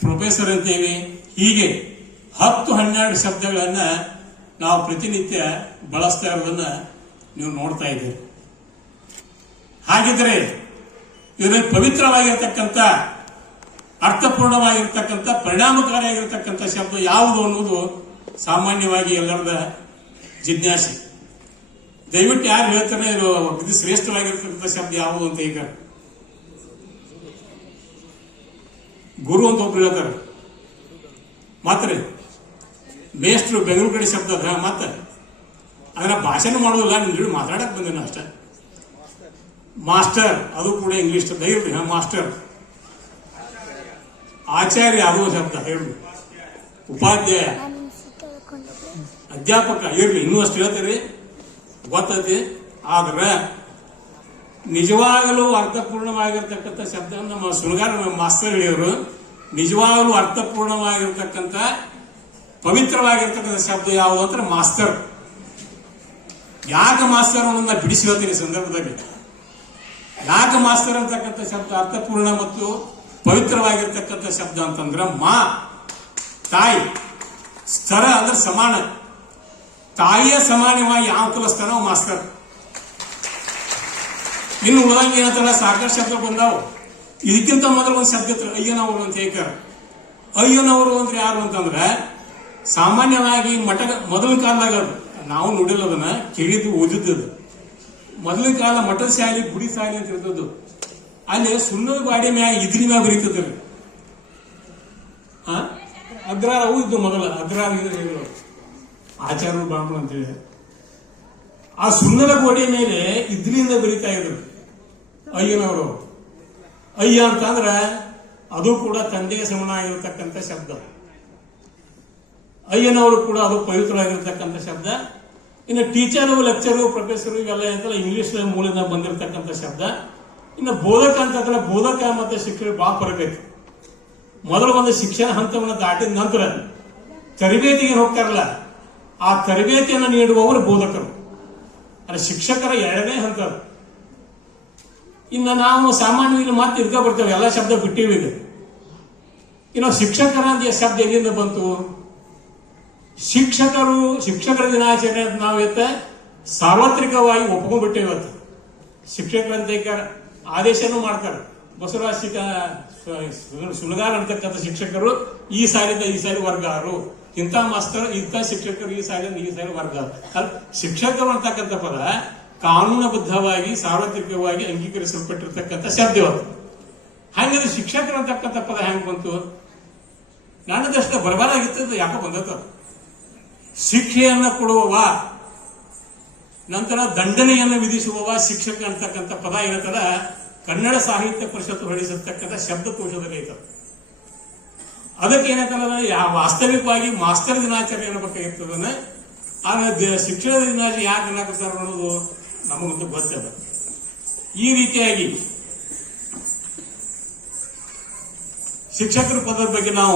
Professor ಅಂತೇವೆ ಹೀಗೆ ಹತ್ತು ಹನ್ನೆರಡು ಶಬ್ದಗಳನ್ನ ನಾವು ಪ್ರತಿನಿತ್ಯ ಬಳಸ್ತಾ ಇರೋದನ್ನ ನೀವು ನೋಡ್ತಾ ಇದ್ದೀರಿ. ಹಾಗಿದ್ರೆ ಇದರಲ್ಲಿ ಪವಿತ್ರವಾಗಿರ್ತಕ್ಕಂಥ, ಅರ್ಥಪೂರ್ಣವಾಗಿರ್ತಕ್ಕಂಥ, ಪರಿಣಾಮಕಾರಿಯಾಗಿರ್ತಕ್ಕಂಥ ಶಬ್ದ ಯಾವುದು ಅನ್ನೋದು ಸಾಮಾನ್ಯವಾಗಿ ಎಲ್ಲರದ ಜಿಜ್ಞಾಸೆ. ದಯವಿಟ್ಟು ಯಾರು ಹೇಳ್ತಾರೆ, ಇದು ಶ್ರೇಷ್ಠವಾಗಿರ್ತಕ್ಕಂಥ ಶಬ್ದ ಯಾವುದು ಅಂತ ಈಗ ಗುರು ಅಂತ ಒಬ್ರು ಹೇಳ್ತಾರೆ. ಮಾತ್ರಿ ಮೇಷ್ಟ್ರು ಬೆಂಗಳೂರು ಕಡೆ ಶಬ್ದ ಅದ ಮತ್ತೆ ಅದನ್ನ ಭಾಷಣ ಮಾಡೋದಿಲ್ಲ, ನಿಮ್ ಜೋಡಿ ಮಾತಾಡಕ್ ಬಂದೇನ ಅಷ್ಟೇ. ಮಾಸ್ಟರ್, ಅದು ಕೂಡ ಇಂಗ್ಲಿಷ್ ಶಬ್ದ, ಇರ್ಲಿ, ಹಾ, ಮಾಸ್ಟರ್. ಆಚಾರ್ಯ ಅದು ಶಬ್ದ ಹೇಳಿ ಉಪಾಧ್ಯಾಯ. ಅಧ್ಯಾಪಕ, ಇರ್ಲಿ, ಇನ್ನೂ ಅಷ್ಟು ಹೇಳ್ತೀರಿ. ಗೊತ್ತೈತಿ. ಆದ್ರೆ ನಿಜವಾಗಲೂ ಅರ್ಥಪೂರ್ಣವಾಗಿರ್ತಕ್ಕಂಥ ಶಬ್ದ ನಮ್ಮ ಸುಣಗಾರ ನಮ್ಮ ಮಾಸ್ತರ್ ಹೇಳಿದ್ರು ನಿಜವಾಗಲೂ ಅರ್ಥಪೂರ್ಣವಾಗಿರ್ತಕ್ಕಂಥ, ಪವಿತ್ರವಾಗಿರ್ತಕ್ಕಂಥ ಶಬ್ದ ಯಾವುದು ಅಂದ್ರೆ ಮಾಸ್ತರ್ ಯಾಕೆ ಮಾಸ್ತರ್ ಅನ್ನೋದನ್ನ ಬಿಡಿಸಿ ಹೇಳ್ತೀನಿ ಈ ಸಂದರ್ಭದಲ್ಲಿ. ಯಾಕೆ ಮಾಸ್ತರ್ ಅಂತಕ್ಕಂಥ ಶಬ್ದ ಅರ್ಥಪೂರ್ಣ ಮತ್ತು ಪವಿತ್ರವಾಗಿರ್ತಕ್ಕಂಥ ಶಬ್ದ ಅಂತಂದ್ರೆ ಮಾ. ತಾಯಿ. ಸ್ತರ ಅಂದ್ರೆ ಸಮಾನ. ತಾಯಿಯ ಸಮಾನವಾಗಿ ಯಾವ ಕುಲ ಸ್ತರ ಮಾಸ್ತರ್ ಇನ್ನು ಉಳಿದಂಗೆ ಏನಂತಾರ ಸಾಕಷ್ಟು ಶಬ್ದ ಬಂದಾವು. ಇದಕ್ಕಿಂತ ಮೊದಲು ಒಂದು ಶಬ್ದ ಅಯ್ಯನವರು ಅಂತ ಹೇಳ್ತಾರೆ ಅಯ್ಯನವರು ಅಂದ್ರೆ ಯಾರು ಅಂತಂದ್ರೆ, ಸಾಮಾನ್ಯವಾಗಿ ಮಠ ಮೊದಲ ಕಾಲದಾಗ ನಾವು ನೋಡಿಲ್ಲ ಅದನ್ನ, ಕೇಳಿದ್ದು ಓದಿದ್ದದು ಮೊದಲ ಕಾಲ ಮಠದ ಶಾಲೆ, ಗುಡಿ ಶಾಲೆ ಅಂತ ಇರ್ತದ್ದು. ಅಲ್ಲಿ ಸುಣ್ಣದ ಗಾಡಿ ಮ್ಯಾಗ, ಇದ್ರಿ ಮ್ಯಾಗ ಬರೀತದ್ರಿ ಆ? ಅಗ್ರಾರ ಅವು ಇದ್ದು ಮೊದಲ ಇದ್ರು ಆಚಾರ್ಯ ಬ್ರಾಹ್ಮಣ ಅಂತೇಳಿ. ಆ ಸುಣ್ಣದ ಗೋಡೆ ಮೇಲೆ ಇದ್ರಿಂದ ಬರಿತಾ ಇದ್ರು. ಅಯ್ಯನವರು. ಅಯ್ಯ ಅಂತಂದ್ರೆ ಅದು ಕೂಡ ತಂದೆಗೆ ಸಮನಾಗಿರ್ತಕ್ಕಂಥ ಶಬ್ದ. ಅಯ್ಯನವರು ಕೂಡ ಅದು ಪವಿತ್ರವಾಗಿರತಕ್ಕಂಥ ಶಬ್ದ. ಇನ್ನು ಟೀಚರು, ಲೆಕ್ಚರು, ಪ್ರೊಫೆಸರು ಇವೆಲ್ಲ ಅಂತಲ್ಲ ಇಂಗ್ಲಿಷ್ ಮೂಲದಿಂದ ಬಂದಿರತಕ್ಕಂಥ ಶಬ್ದ. ಇನ್ನು ಬೋಧಕ ಅಂತಂದ್ರೆ ಬೋಧಕ ಮತ್ತೆ ಶಿಕ್ಷಕ ಬಹಳ ಬರಬೇಕು ಮೊದಲು ಒಂದು ಶಿಕ್ಷಣ ಹಂತವನ್ನು ದಾಟಿದ ನಂತರ ತರಬೇತಿಗೆ ಹೋಗ್ತಾರಲ್ಲ, ಆ ತರಬೇತಿಯನ್ನು ನೀಡುವವರು ಬೋಧಕರು. ಅಂದ್ರೆ ಶಿಕ್ಷಕರ ಎರಡನೇ ಹಂತ. ಇನ್ನು ನಾವು ಸಾಮಾನ್ಯವಾಗಿ ಮತ್ತೆ ಇದ್ಕ ಬರ್ತೇವೆ, ಎಲ್ಲ ಶಬ್ದ ಬಿಟ್ಟಿವಿ ಇದು ಇನ್ನು ಶಿಕ್ಷಕರ ಶಬ್ದ ಎಲ್ಲಿಂದ ಬಂತು? ಶಿಕ್ಷಕರು, ಶಿಕ್ಷಕರ ದಿನಾಚರಣೆ ಅಂತ ನಾವು ಇವತ್ತ ಸಾರ್ವತ್ರಿಕವಾಗಿ ಒಪ್ಕೊಂಡ್ಬಿಟ್ಟೇವೆ ಇವತ್ತು. ಶಿಕ್ಷಕರಂತ ಆದೇಶನೂ ಮಾಡ್ತಾರೆ. ಬಸವರಾಜ್ ಸುಲಗಾರ ಅಂತಕ್ಕಂಥ ಶಿಕ್ಷಕರು, ಈ ಸಾಲಿಂದ ಈ ಸಾಲಿ ವರ್ಗಾರು. ಇಂಥ ಮಾಸ್ತರ್, ಇಂಥ ಶಿಕ್ಷಕರು ಈ ಸಾಲಿಂದ ಈ ಸಾರಿ ಅಲ್ಲ ಶಿಕ್ಷಕರು ಅಂತಕ್ಕಂಥ ಪದ ಕಾನೂನುಬದ್ಧವಾಗಿ, ಸಾರ್ವತ್ರಿಕವಾಗಿ ಅಂಗೀಕರಿಸಲ್ಪಟ್ಟಿರ್ತಕ್ಕಂಥ ಶಬ್ದ ಹಂಗಂದ್ರೆ ಶಿಕ್ಷಕರು ಅಂತಕ್ಕಂಥ ಪದ ಹೆಂಗೆ ಬಂತು? ನನ್ನದಷ್ಟು ಬರಬಾರಾಗಿತ್ತು ಯಾಕೋ ಬಂದತ್ತ ಶಿಕ್ಷೆಯನ್ನು ಕೊಡುವವ, ನಂತರ ದಂಡನೆಯನ್ನು ವಿಧಿಸುವವ ಶಿಕ್ಷಕ ಅಂತಕ್ಕಂಥ ಪದ ಏನಂತಾರ ಕನ್ನಡ ಸಾಹಿತ್ಯ ಪರಿಷತ್ತು ಹೊರಡಿಸಿರ್ತಕ್ಕಂಥ ಶಬ್ದಕೋಶದಲ್ಲಿ ಐತದ ಅದಕ್ಕೆ ಏನಂತಂದ್ರೆ ವಾಸ್ತವಿಕವಾಗಿ ಮಾಸ್ತರ ದಿನಾಚರಣೆ ಅನ್ನಬೇಕಾಗಿರ್ತದನ್ನ ಆದ್ರೆ ಶಿಕ್ಷಣ ದಿನಾಚರಣೆ ಯಾಕೆ ಅನ್ನಕತ್ತಾರ ಅನ್ನೋದು ನಮಗಂತೂ ಗೊತ್ತದ ಈ ರೀತಿಯಾಗಿ ಶಿಕ್ಷಕರ ಪದದ ಬಗ್ಗೆ ನಾವು